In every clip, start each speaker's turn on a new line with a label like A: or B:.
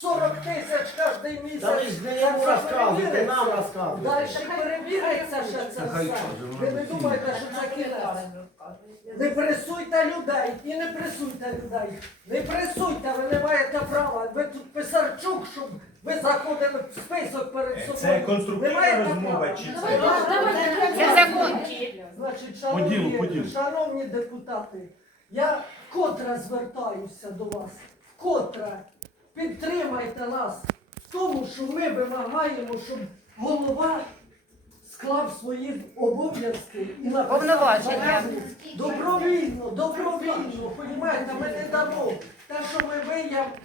A: 40 тисяч кожен місяць.
B: Та ви ж не йому розказуєте, нам розказуєте.
A: Далі перевіриться, що це все. Ви не думаєте, що це кінець. Не пресуйте людей і не пресуйте людей. Не пресуйте, ви не маєте права. Ви тут писарчук, щоб ви заходили в список перед е, собою. Це
B: конструктивна розмова чи це? Я
A: закончу. Значить, По шановні депутати, я вкотре звертаюся до вас, вкотре Підтримайте нас в тому, що ми вимагаємо, щоб голова склав свої обов'язки і
C: написав
A: добровільно, добровільно, понімаєте, ми не дамо. Те, що ми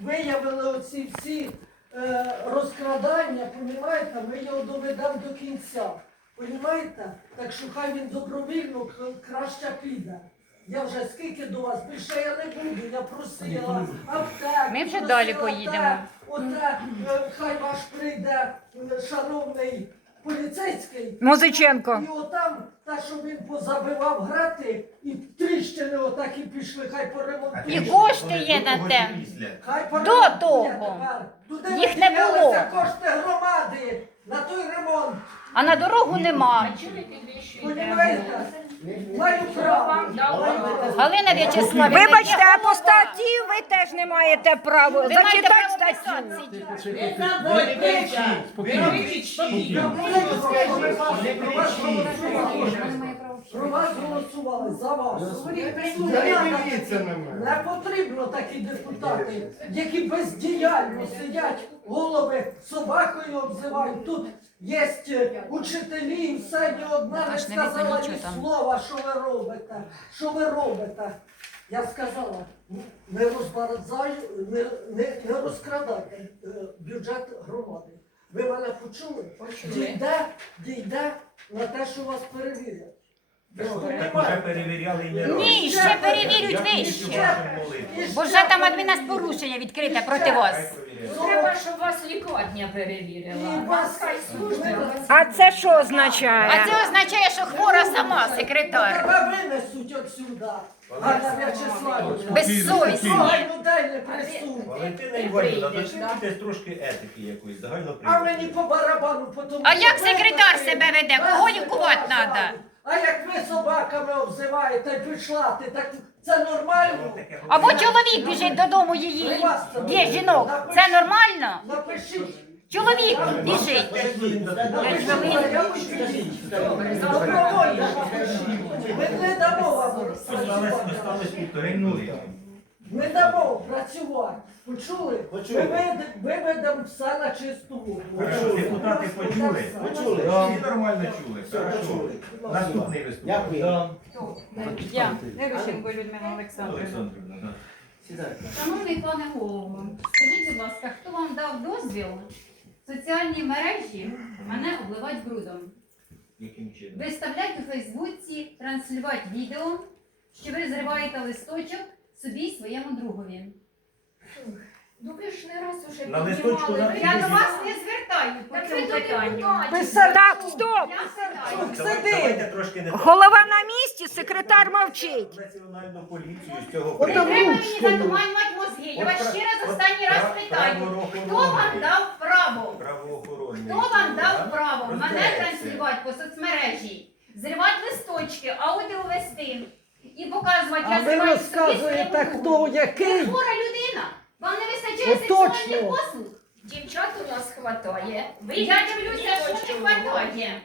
A: виявили оці всі е, розкрадання, понімаєте, ми його доведемо до кінця. Понімаєте? Так що хай він добровільно краще піде. Я вже скільки до вас, більше я не буду, я просила а аптеку.
C: Ми вже далі поїдемо.
A: Оте, е, хай ваш прийде е, шановний поліцейський.
C: Музиченко.
A: І отам, та, щоб він позабивав грати, і тріщини отак і пішли, хай поремонтують.
C: І кошти є на те. Хай До того. Туди Їх не було.
A: кошти громади на той ремонт.
C: А на дорогу нема.
A: Понімаєте? Маю право.
C: Галина В'ячеславівна,
D: Вибачте, а по статті ви теж не маєте права. Зачитати право статтю.
A: Ви не
B: кричіть.
A: Про вас голосували за вас. Не дивіться Не потрібно такі депутати, які бездіяльно сидять, голови собакою обзивають. Тут Є е, учителі, і все ні одна не сказала ні слова, що ви робите, що ви робите. Я сказала, ну, не розбаразаю, не, не, не розкрадайте бюджет громади. Ви мене почули? Дійде, дійде на те, що вас перевірять.
B: Ну, вже перевіряли і не раз. Ні,
C: ще перевірють вище. Бо вже там адмінспорушення відкрите проти вас.
E: Ну, треба, щоб вас лікарня перевірила.
C: А це що означає? А це означає, що хвора ну, сама секретар.
A: Тебе винесуть отсюда. А мені по барабану, по тому. А
C: як секретар себе веде? Кого лікувати треба?
A: А як ви собаками обзиваєте, пішла ти, так це нормально?
C: Або чоловік біжить додому її, є жінок. Це нормально?
A: Напишіть.
C: Чоловік біжить.
A: Ми не дамо вам. Осталось півтори ми дамо працювати. Почули? Почули. Ми вивед- виведемо все на чисту
B: воду. депутати почули? Почули. Всі нормально чули. почули. Наступний виступ. Дякую.
F: Я, Нерущенко Людмила Олександрівна. Шановний пане голово, скажіть, будь ласка, хто вам дав дозвіл соціальні мережі мене обливати брудом? Яким Виставляти у Фейсбуці, транслювати відео, що ви зриваєте листочок собі й своєму другові. Ну ви ж не раз уже На піднімали. Я до вас не звертаю по Так ви цьому питанню.
C: Так, стоп! Я Сиди. Голова на місці, секретар мовчить. національну
F: поліцію з цього Не треба мені ручкою. мозги. Я вас ще раз останній раз От питаю. Хто вам дав право? Хто вам дав право мене транслювати по соцмережі, зривати листочки, аудіолисти, і показувати, А я ви розказуєте,
C: хто руку. Ви хвора
F: людина. Вам не вистачає Ну, сексуальних послуг. Дівчат у нас хватає. Ви Я дивлюся, що не хватає.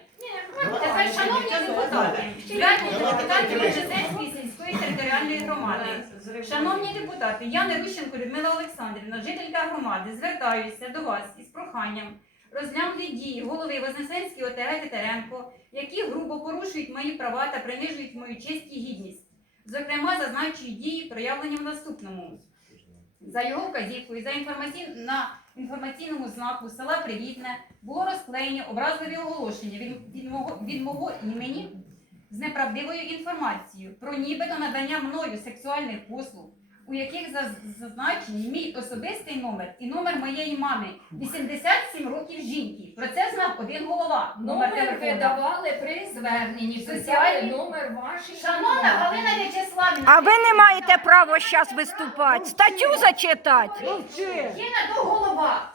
F: Ну, тепер, шановні депутати, шановні депутати Березецької сільської територіальної громади. Шановні депутати, я Нерущенко Людмила Олександрівна, жителька громади, звертаюся до вас із проханням розглянути дії голови Вознесенської ОТГ Тетеренко, які грубо порушують мої права та принижують мою честь і гідність. Зокрема, зазначує дії, проявлення в наступному. За його вказівкою, за інформаці... на інформаційному знаку села Привітне було розклеєні образливі оголошення від, від, мого... від мого імені з неправдивою інформацією про нібито надання мною сексуальних послуг у яких зазначені мій особистий номер і номер моєї мами 87 років жінки. Про це знав один голова.
E: Номер, номер видавали при зверненні. Писали номер
F: вашій. Шановна Галина В'ячеславівна,
C: А ви не маєте права зараз виступати. Статтю зачитати.
A: Є
F: на то голова.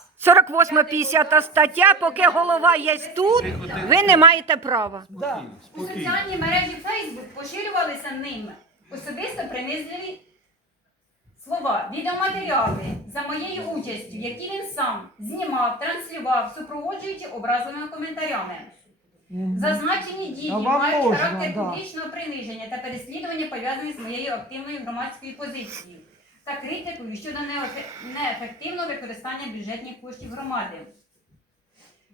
C: 48-50 стаття, поки голова є тут, ви не маєте права.
F: У соціальній мережі Фейсбук поширювалися ними особисто принизливі Слова відеоматеріали за моєю участю, які він сам знімав, транслював, супроводжуючи образовими коментарями. Зазначені дії да, ну, мають можна, характер да. публічного приниження та переслідування, пов'язані з моєю активною громадською позицією та критикою щодо неефективного використання бюджетних коштів громади.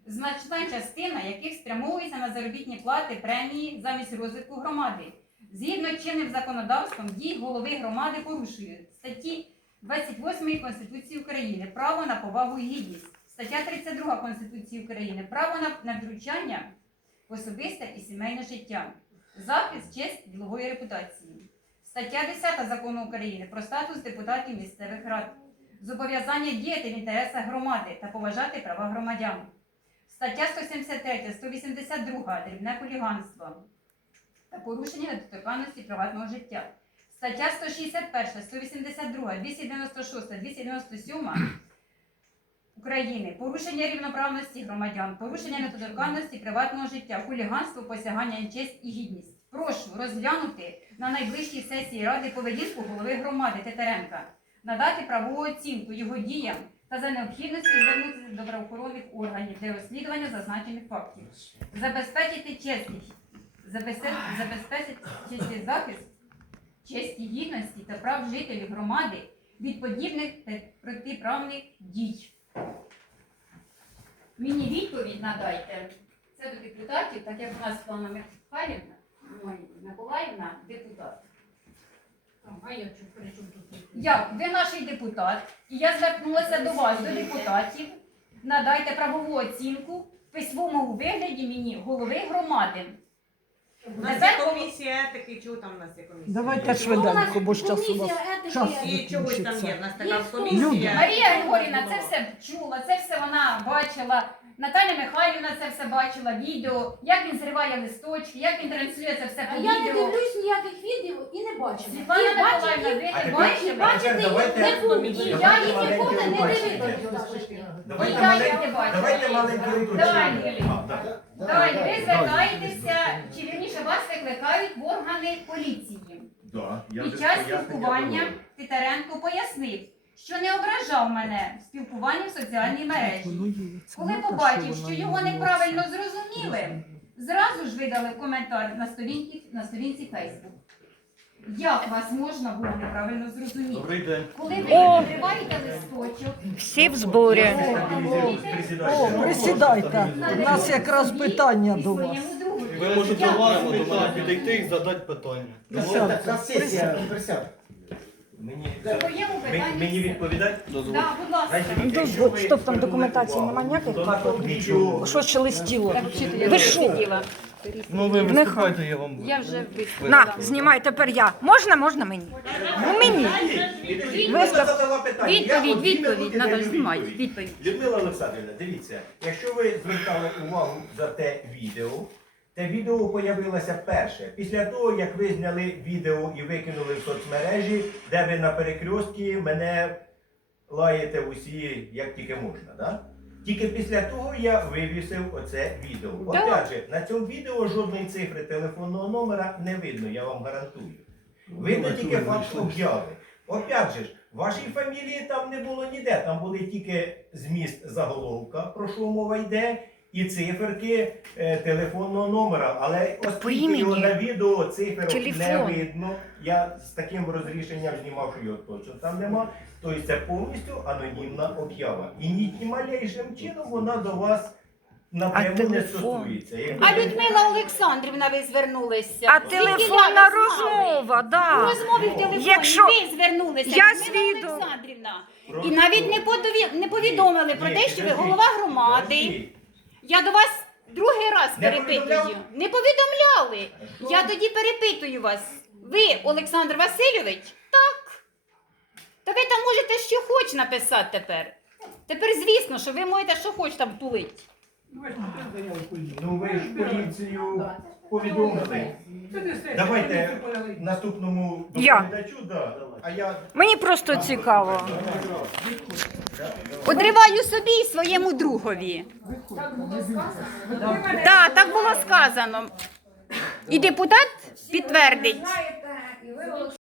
F: Значна частина яких спрямовується на заробітні плати премії замість розвитку громади згідно чинним законодавством, дій голови громади порушує статті 28 Конституції України право на повагу і гідність, стаття 32 Конституції України, право на втручання в особисте і сімейне життя, захист честь ділової репутації, стаття 10 закону України про статус депутатів місцевих рад, зобов'язання діяти в інтересах громади та поважати права громадян. Стаття 173, 182, дрібне хуліганство та порушення недоторканності приватного життя. Стаття 161, 182, 296, 297 України, порушення рівноправності громадян, порушення недоторканності приватного життя, хуліганство, посягання на честь і гідність. Прошу розглянути на найближчій сесії ради поведінку голови громади Тетеренка, надати правову оцінку його діям та за необхідності звернутися до правоохоронних органів для розслідування зазначених фактів, забезпечити чесність забезпечить чистий захист честі гідності та прав жителів громади від подібних та протиправних дій. Мені відповідь надайте. Це до депутатів, так як у нас Пана Михайлівна, Миколаївна, депутат. А я тут? Як? Ви наш депутат. І я звернулася до вас, до депутатів. Надайте правову оцінку в письмовому вигляді мені голови громади.
G: У нас є комісія етики, чого там у нас є комісія?
H: Давайте ну, швиденько, бо час у вас час І чогось там є, у нас така
F: комісія. Марія Григорівна це все чула, це все вона бачила. Наталя Михайлівна це все бачила, відео, як він зриває листочки, як він транслює це все А по я не
I: дивлюсь ніяких відео і не бачу.
F: Світлана Миколаївна, ви не тепер- бачите? бачите, не був. я їх ніколи не маленьку дивилася. Давайте маленьку- бачила. Давайте маленьку ручку. Далі ви звертаєтеся, чи вірніше вас викликають в органи поліції. Да, Під час спілкування Титаренко пояснив, що не ображав мене в спілкуванні в соціальній мережі. Коли побачив, що його неправильно зрозуміли, зразу ж видали коментар на сторінці, на сторінці Фейсбук. Як вас можна було неправильно зрозуміти? Добрий день. Коли ви О! відкриваєте листочок,
C: Всі в зборі.
H: О, присідайте. У нас якраз питання до вас.
J: Ви можете у вас підійти і задати питання. Мені, Твоєму питанню. мені відповідати?
H: Дозволь, Стоп, там документації немає ніяких? Що ще листіло? Ви що?
J: Ну ви виступайте, я вам буду. Я вже
C: виступила. На, знімай, тепер я. Можна, можна мені? Ну мені. Людмила
F: Відповідь, відповідь, тільки знімати. відповідь.
K: Людмила Олександрівна, дивіться, якщо ви звертали увагу за те відео, те відео з'явилося перше. Після того, як ви зняли відео і викинули в соцмережі, де ви на перекрестці мене лаєте усі, як тільки можна. Да? Тільки після того я вивісив оце відео. Да. Опять же, на цьому відео жодної цифри телефонного номера не видно, я вам гарантую. Ну, видно тільки факт об'яви. Опять же, вашій фамілії там не було ніде, там були тільки зміст заголовка, про що мова йде і циферки е, телефонного номера. Але оскільки його на відео циферок не видно, я з таким розрішенням знімав, що його точно там нема. Тобто це повністю анонімна об'ява. І ні малейшим чином вона до вас напряму не телефон? стосується.
F: Якби А Людмила Олександрівна, ви звернулися.
C: А телефонна розмова, У да.
F: розмові в телефоні Якщо- ви звернулися, Я
C: Людмила свідок.
F: Олександрівна. І навіть не, подові- не повідомили про Ні, те, що ви голова громади. підождіть. Я до вас другий раз Не перепитую. повідомляв? Не повідомляли. Я тоді перепитую вас. Ви, Олександр Васильович? Так. Та ви там можете що хоч написати тепер. Тепер, звісно, що ви можете що хоч там тулить.
K: Ну ви ж поліцію повідомити. Давайте наступному Я. да.
C: а я Мені просто цікаво. Одриваю собі і своєму другові. Так, так було сказано. І депутат підтвердить.